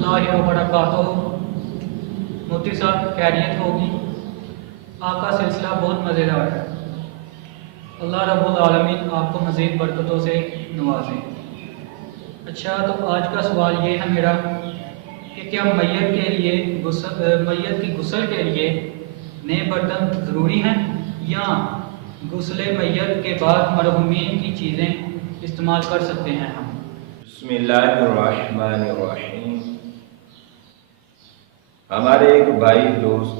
रहमतुल्लाहि व बरकातुहू। मुफ्ती साहब खैरियत होगी। आपका सिलसिला बहुत मज़ेदार है। अल्लाह रब्बुल आलमीन आपको मज़ीद बरकतों से नवाजे। अच्छा, तो आज का सवाल ये है मेरा कि क्या मैयत की गुस्ल के लिए नए बर्तन ज़रूरी हैं या गुस्ल मैयत के बाद मरहूमीन की चीज़ें इस्तेमाल कर सकते हैं हम? बिस्मिल्लाहिर्रहमानिर्रहीम। हमारे एक भाई दोस्त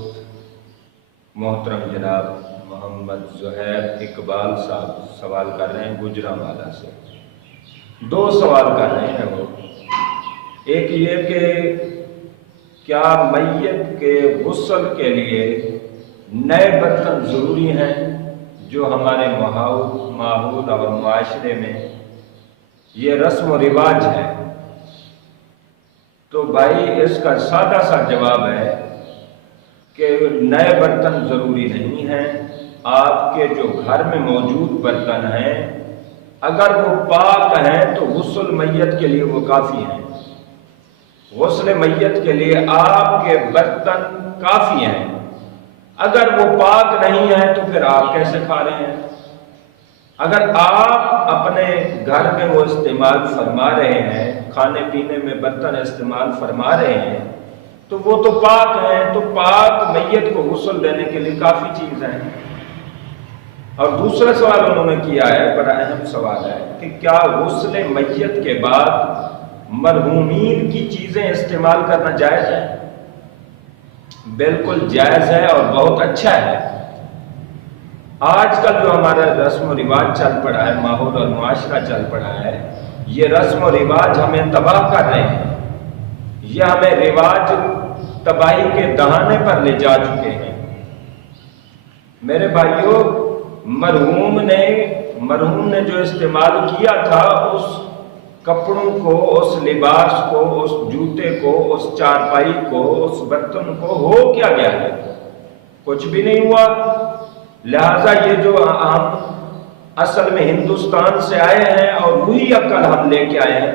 मोहतरम जनाब मोहम्मद ज़ुहैर इकबाल साहब सवाल कर रहे हैं गुजरांवाला से। दो सवाल कर रहे हैं वो। एक ये कि क्या मैयत के गुस्ल के लिए नए बर्तन ज़रूरी हैं जो हमारे माहौल और मुआशरे में ये रस्म व रिवाज है। तो भाई इसका सादा सा जवाब है कि नए बर्तन ज़रूरी नहीं हैं। आपके जो घर में मौजूद बर्तन हैं अगर वो पाक हैं तो गुस्ल मैयत के लिए वो काफ़ी हैं। गुस्ल मैयत के लिए आपके बर्तन काफ़ी हैं। अगर वो पाक नहीं है तो फिर आप कैसे खा रहे हैं? अगर आप अपने घर में वो इस्तेमाल फरमा रहे हैं, खाने पीने में बर्तन इस्तेमाल फरमा रहे हैं, तो वो तो पाक हैं। तो पाक मैयत को गुस्ल देने के लिए काफ़ी चीज़ है। और दूसरा सवाल उन्होंने किया है, बड़ा अहम सवाल है कि क्या गुस्ल मैयत के बाद मरहूमीन की चीज़ें इस्तेमाल करना जायज़ है? बिल्कुल जायज़ है और बहुत अच्छा है। आजकल जो हमारा रस्म व रिवाज चल पड़ा है, माहौल और मुआशरा चल पड़ा है, ये रस्म व रिवाज हमें तबाह कर रहे हैं। ये हमें रिवाज तबाही के दहाने पर ले जा चुके हैं। मेरे भाइयों, मरहूम ने जो इस्तेमाल किया था उस कपड़ों को, उस लिबास को, उस जूते को, उस चारपाई को, उस बर्तन को हो क्या गया है? कुछ भी नहीं हुआ। लिहाजा ये जो हम असल में हिंदुस्तान से आए हैं और वही अक्ल हम लेके आए हैं,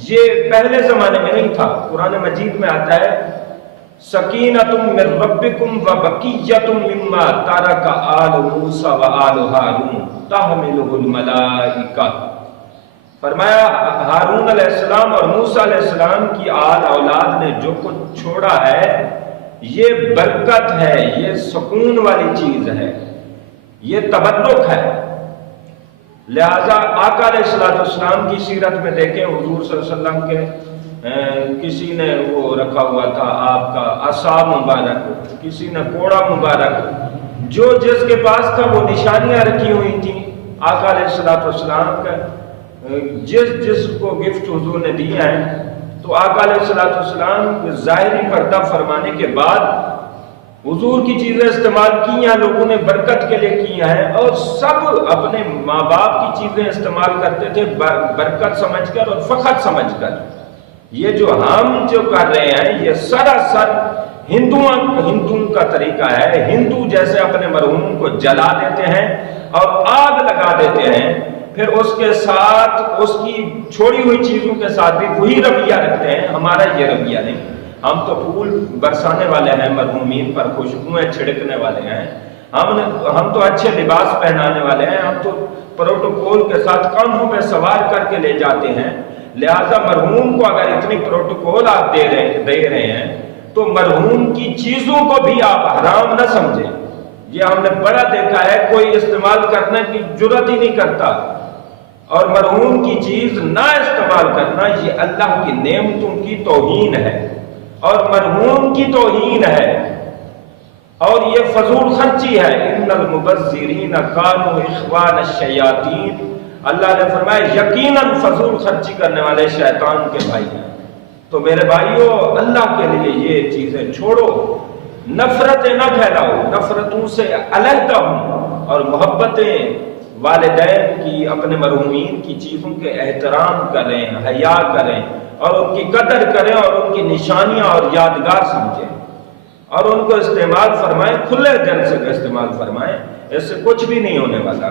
ये पहले जमाने में नहीं था। कुरान मजीद में आता है सकीनतुम मिर रब्बिकुम व बकिय्यतुम मिम्मा तरका आलु मूसा व आलु हारून तहमिलुहुल मलाइका। फरमाया हारून अलैहिस्सलाम और मूसा अलैहिस्सलाम की आल औलाद ने जो कुछ छोड़ा है ये बरकत है, ये सुकून वाली चीज है, ये तबर्रुक है। लिहाजा आका अलैहिस्सलाम की सीरत में देखें, हुजूर सल्लल्लाहु अलैहि वसल्लम के किसी ने वो रखा हुआ था आपका असा मुबारक, किसी ने कोड़ा मुबारक, जो जिसके पास था वो निशानियां रखी हुई थी आका अलैहिस्सलाम का। जिसको गिफ्ट हुजूर ने दिए हैं, तो आका अलैहिस्सलाम ज़ाहिरी पर्दा फरमाने के बाद हुजूर की चीज़ें इस्तेमाल की हैं, लोगों ने बरकत के लिए की हैं, और सब अपने माँ बाप की चीज़ें इस्तेमाल करते थे बरकत समझकर और फ़ख्र समझकर। ये जो हम कर रहे हैं ये सरासर हिंदुओं का तरीका है। हिंदू जैसे अपने मरहूम को जला देते हैं और आग लगा देते हैं, फिर उसके साथ उसकी छोड़ी हुई चीजों के साथ भी वही रवैया रखते हैं। हमारा ये रवैया नहीं। हम तो फूल बरसाने वाले हैं, मरहूमीन पर खुशबुएं छिड़कने वाले हैं, हम तो अच्छे लिबास पहनाने वाले हैं, हम तो प्रोटोकॉल के साथ कांधों पे सवार करके ले जाते हैं। लिहाजा मरहूम को अगर इतनी प्रोटोकॉल आप दे रहे हैं तो मरहूम की चीजों को भी आप हराम न समझें। ये हमने बड़ा देखा है, कोई इस्तेमाल करने की जुर्रत ही नहीं करता। और मरहूम की चीज ना इस्तेमाल करना ये अल्लाह की नेमतों की तौहीन है और मरहूम की तौहीन है, और ये फजूल खर्ची है। इन्नल मुबज़्ज़िरीन कानू इख्वान अश-शयातीन। अल्लाह ने फरमाया यकीनन फजूल खर्ची करने वाले शैतान के भाई हैं। तो मेरे भाइयों, अल्लाह के लिए ये चीजें छोड़ो, नफरतें न फैलाओ, नफरतों से अलहदा हो और मोहब्बतें वालिदैन की, अपने मरहूमीन की चीज़ों के एहतराम करें, हया करें और उनकी कदर करें और उनकी निशानियां और यादगार समझें और उनको इस्तेमाल फरमाएं, खुले दिल से इस्तेमाल फरमाएं। इससे कुछ भी नहीं होने वाला।